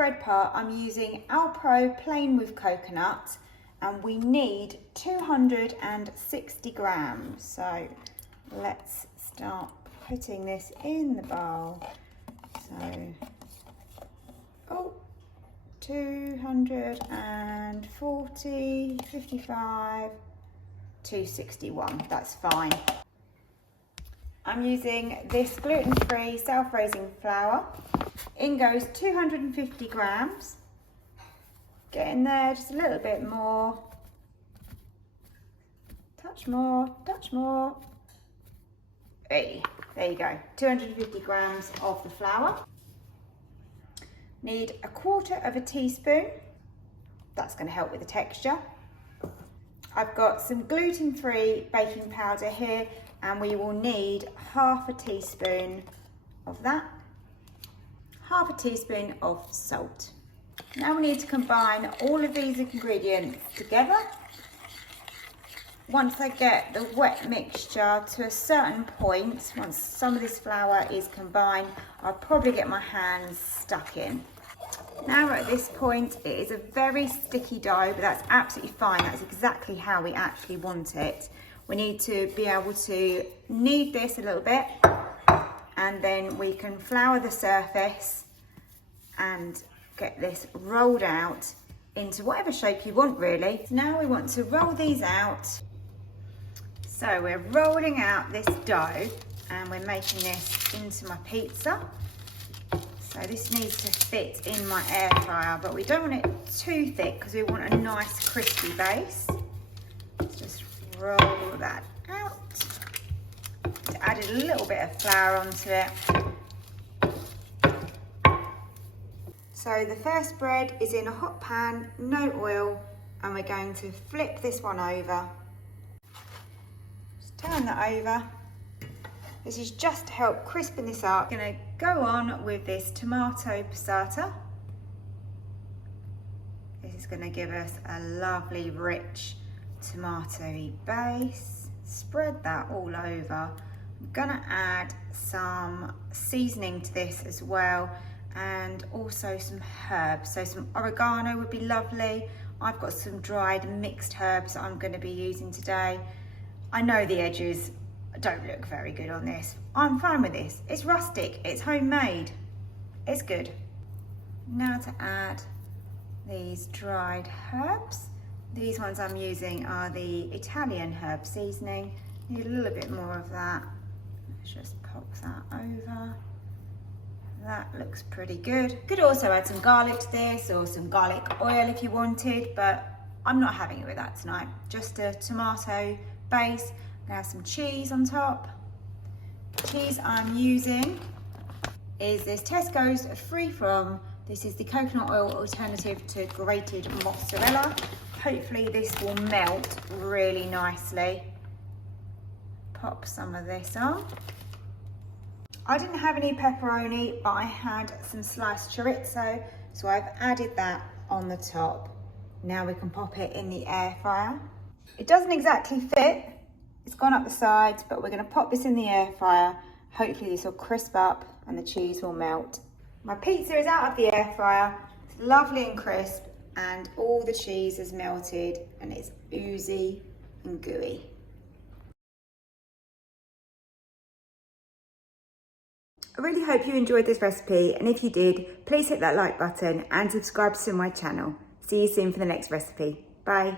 bread part, I'm using Alpro plain with coconut, and we need 260 grams. So let's start putting this in the bowl. So, 240, 55, 261, that's fine. I'm using this gluten-free self-raising flour. In goes 250 grams. Get in there just a little bit more. Touch more, touch more. Hey, there you go, 250 grams of the flour. Need a quarter of a teaspoon. That's going to help with the texture. I've got some gluten-free baking powder here, and we will need half a teaspoon of that. Half a teaspoon of salt. Now we need to combine all of these ingredients together. Once I get the wet mixture to a certain point, once some of this flour is combined, I'll probably get my hands stuck in. Now we're at this point, it is a very sticky dough, but that's absolutely fine. That's exactly how we actually want it. We need to be able to knead this a little bit, and then we can flour the surface and get this rolled out into whatever shape you want, really. So now we want to roll these out. So we're rolling out this dough and we're making this into my pizza. So this needs to fit in my air fryer, but we don't want it too thick because we want a nice crispy base. Let's just roll that out. Added a little bit of flour onto it. So the first bread is in a hot pan, no oil, and we're going to flip this one over. Just turn that over. This is just to help crispen this up. I'm going to go on with this tomato passata. This is going to give us a lovely, rich, tomatoey base. Spread that all over. I'm going to add some seasoning to this as well, and also some herbs. So some oregano would be lovely. I've got some dried mixed herbs that I'm going to be using today. I know the edges don't look very good on this. I'm fine with this. It's rustic, it's homemade, it's good. Now to add these dried herbs. These ones I'm using are the Italian herb seasoning. Need a little bit more of that. Let's just pop that over. That looks pretty good. Could also add some garlic to this, or some garlic oil if you wanted, but I'm not having it with that tonight. Just a tomato base. I'm gonna have some cheese on top. The cheese I'm using is this Tesco's Free From. This is the coconut oil alternative to grated mozzarella. Hopefully this will melt really nicely. Pop some of this on. I didn't have any pepperoni, but I had some sliced chorizo, so I've added that on the top. Now we can pop it in the air fryer. It doesn't exactly fit, it's gone up the sides, but we're going to pop this in the air fryer. Hopefully this will crisp up and the cheese will melt. My pizza is out of the air fryer. It's lovely and crisp, and all the cheese has melted and it's oozy and gooey. I really hope you enjoyed this recipe, and if you did, please hit that like button and subscribe to my channel. See you soon for the next recipe. Bye.